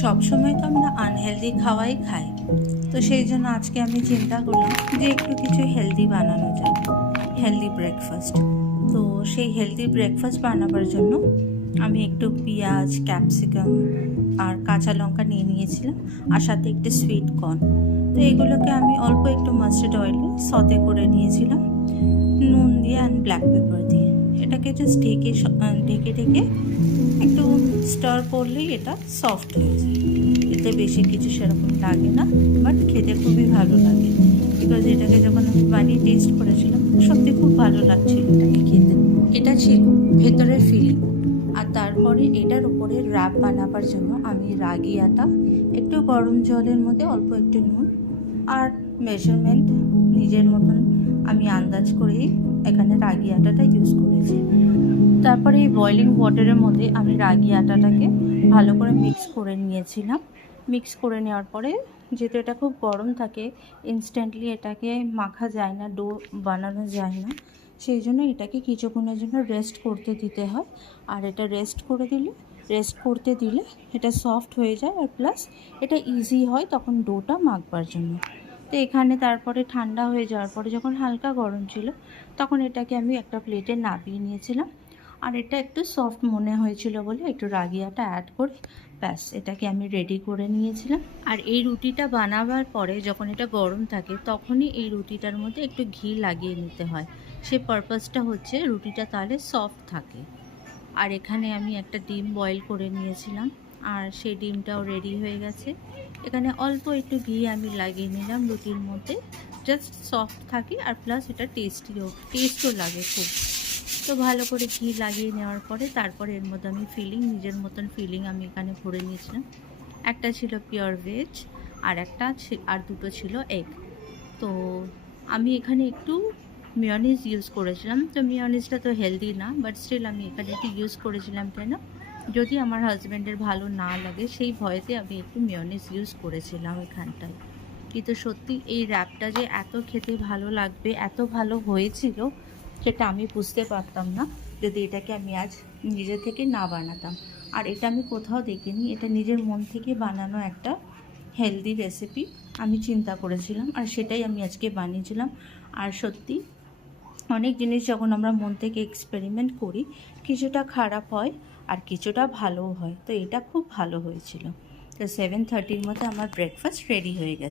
সব সময় তো আমরা আনহেলদি খাওয়াই খাই, তো সেই জন্য আজকে আমি চিন্তা করলাম যে একটু কিছু হেলদি বানানো যায়, হেলদি ব্রেকফাস্ট। তো সেই হেলদি ব্রেকফাস্ট বানাবার জন্য আমি একটু পেঁয়াজ, ক্যাপসিকাম আর কাঁচা লঙ্কা নিয়ে নিয়েছিলাম, আর সাথে একটু সুইট কর্ন। তো এগুলোকে আমি অল্প একটু মাস্টার্ড অয়েলে সতে করে নিয়েছিলাম, নুন দিয়ে অ্যান্ড ব্ল্যাক পেপার দিয়ে। এটাকে জাস্ট ঢেকে ঢেকে একটু স্টার করলেই এটা সফট হয়ে যায়। এতে বেশি কিছু সেরকম লাগে না, বাট খেতে খুবই ভালো লাগে। বিকজ এটাকে যখন আমি বানিয়ে টেস্ট করেছিলাম, সত্যি খুব ভালো লাগছিল এটাকে খেতে। এটা ছিল ভেতরের ফিলিং। আর তারপরে এটার উপরে র্যাপ বানাবার জন্য আমি রাগি আটা, একটু গরম জলের মধ্যে অল্প একটু নুন আর মেজারমেন্ট নিজের মতন আমি আন্দাজ করেই এখানে রাগি আটাটা ইউজ করেছি। তারপরে এই বয়লিং ওয়াটারের মধ্যে আমি রাগি আটাটাকে ভালো করে মিক্স করে নিয়েছিলাম। মিক্স করে নেওয়ার পরে, যেহেতু এটা খুব গরম থাকে, ইনস্ট্যান্টলি এটাকে মাখা যায় না, ডো বানানো যায় না, সেই জন্য এটাকে কিছুক্ষণের জন্য রেস্ট করতে দিতে হয়। আর এটা রেস্ট করতে দিলে এটা সফট হয়ে যায়, আর প্লাস এটা ইজি হয় তখন ডোটা মাখবার জন্য। তো এখানে তারপরে ঠান্ডা হয়ে যাওয়ার পরে, যখন হালকা গরম ছিল, তখন এটাকে আমি একটা প্লেটে নামিয়ে নিয়েছিলাম। আর এটা একটু সফট মনে হয়েছিল বলে একটু রাগি আটা অ্যাড করে ব্যাস এটাকে আমি রেডি করে নিয়েছিলাম। আর এই রুটিটা বানাবার পরে যখন এটা গরম থাকে, তখনই এই রুটিটার মধ্যে একটু ঘি লাগিয়ে নিতে হয়। সে পারপাসটা হচ্ছে রুটিটা তাহলে সফট থাকে। আর এখানে আমি একটা ডিম বয়েল করে নিয়েছিলাম, আর সেই ডিমটাও রেডি হয়ে গেছে। এখানে অল্প একটু ঘি আমি লাগিয়ে নিলাম রুটির মধ্যে, জাস্ট সফট থাকে, আর প্লাস এটা টেস্টও লাগে খুব। তো ভালো করে ঘি লাগিয়ে নেওয়ার পরে তারপরে এর মধ্যে আমি নিজের মতন ফিলিং আমি এখানে ভরে নিয়েছিলাম। একটা ছিল পিওর ভেজ, আর দুটো ছিল এগ। তো আমি এখানে একটু মেয়োনিজ ইউজ করেছিলাম। তো মেয়োনিজটা তো হেলদি না, বাট স্টিল আমি এখানে একটু ইউজ করেছিলাম। কেন, যদি আমার হাজব্যান্ডের ভালো না লাগে সেই ভয়েতে আমি একটু মেয়োনিজ ইউজ করেছিলাম এখানটায়। কিন্তু সত্যি এই র্যাপটা যে এত খেতে ভালো লাগবে, এত ভালো হয়েছিল, সেটা আমি বুঝতে পারতাম না যদি এটাকে আমি আজ নিজে থেকে না বানাতাম। আর এটা আমি কোথাও দেখিনি, এটা নিজের মন থেকে বানানো একটা হেলদি রেসিপি আমি চিন্তা করেছিলাম, আর সেটাই আমি আজকে বানিয়েছিলাম। আর সত্যি অনেক জিনিস যখন আমরা মন থেকে এক্সপেরিমেন্ট করি, কিছুটা খারাপ হয় আর কিছুটা ভালোও হয়। তো এটা খুব ভালো হয়েছিল। তো 7:30-র মধ্যে আমার ব্রেকফাস্ট রেডি হয়ে গেছে।